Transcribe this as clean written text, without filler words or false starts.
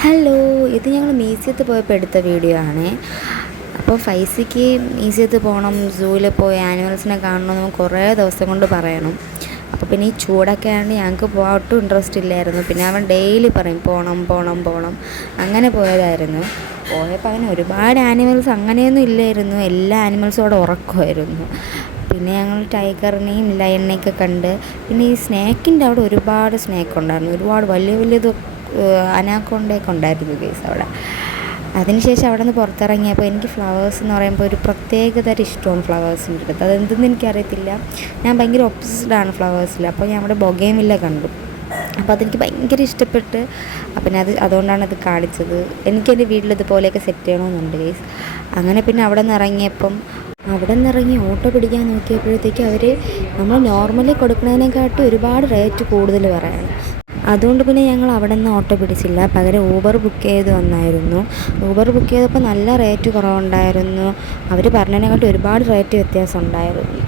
Hello, ഇത് ഞങ്ങൾ മ്യൂസിയത്തിൽ പോയപ്പോൾ എടുത്ത വീഡിയോ ആണേ. അപ്പോൾ ഫൈസിക്ക് മ്യൂസിയത്തിൽ പോകണം, സൂവിൽ പോയി ആനിമൽസിനെ കാണണമെന്ന് കുറേ ദിവസം കൊണ്ട് പറയണം. അപ്പോൾ പിന്നെ ഈ ചൂടൊക്കെ ആയതുകൊണ്ട് ഞങ്ങൾക്ക് പോകാൻ ഒട്ടും ഇൻട്രസ്റ്റ് ഇല്ലായിരുന്നു. പിന്നെ അവൻ ഡെയിലി പറയും പോകണം പോകണം പോകണം, അങ്ങനെ പോയതായിരുന്നു. പോയപ്പോൾ അങ്ങനെ ഒരുപാട് ആനിമൽസ് അങ്ങനെയൊന്നും ഇല്ലായിരുന്നു, എല്ലാ ആനിമൽസും അവിടെ ഉറക്കമായിരുന്നു. പിന്നെ ഞങ്ങൾ ടൈഗറിനെയും ലയണിനെയൊക്കെ കണ്ട്. പിന്നെ ഈ സ്നേക്കിൻ്റെ അവിടെ ഒരുപാട് സ്നേക്ക് ഉണ്ടായിരുന്നു, ഒരുപാട് വലിയ വലിയത് അനാക്കോണ്ടയൊക്കെ ഉണ്ടായിരുന്നു ഗൈസ് അവിടെ. അതിനുശേഷം അവിടെ നിന്ന് പുറത്തിറങ്ങിയപ്പോൾ എനിക്ക് ഫ്ലവേഴ്സ് എന്ന് പറയുമ്പോൾ ഒരു പ്രത്യേകതരം ഇഷ്ടമാണ് ഫ്ലവേഴ്സിൻ്റെ അടുത്ത്. അതെന്തെന്ന് എനിക്കറിയത്തില്ല, ഞാൻ ഭയങ്കര ഒബ്സസ്ഡാണ് ഫ്ലവേഴ്സിൽ. അപ്പോൾ ഞാൻ അവിടെ ബൊഗെയിൻവില്ല കണ്ടു. അപ്പോൾ അതെനിക്ക് ഭയങ്കര ഇഷ്ടപ്പെട്ട്. പിന്നെ അതുകൊണ്ടാണ് അത് കാണിച്ചത്. എനിക്കെൻ്റെ വീട്ടിലിതുപോലെയൊക്കെ സെറ്റ് ചെയ്യണമെന്നുണ്ട് ഗൈസ്. അങ്ങനെ പിന്നെ അവിടെ നിന്ന് ഇറങ്ങി ഓട്ടോ പിടിക്കാൻ നോക്കിയപ്പോഴത്തേക്ക് അവർ നമ്മൾ നോർമലി കൊടുക്കുന്നതിനെക്കാട്ടി ഒരുപാട് റേറ്റ് കൂടുതൽ പറയാണ്. അതുകൊണ്ട് പിന്നെ ഞങ്ങൾ അവിടെ നിന്ന് ഓട്ടോ പിടിച്ചില്ല, പകരം ഊബർ ബുക്ക് ചെയ്ത് വന്നായിരുന്നു. ഊബർ ബുക്ക് ചെയ്തപ്പോൾ നല്ല റേറ്റ് കുറവുണ്ടായിരുന്നു, അവർ പറഞ്ഞതിനെക്കാട്ടി ഒരുപാട് റേറ്റ് വ്യത്യാസം ഉണ്ടായിരുന്നു.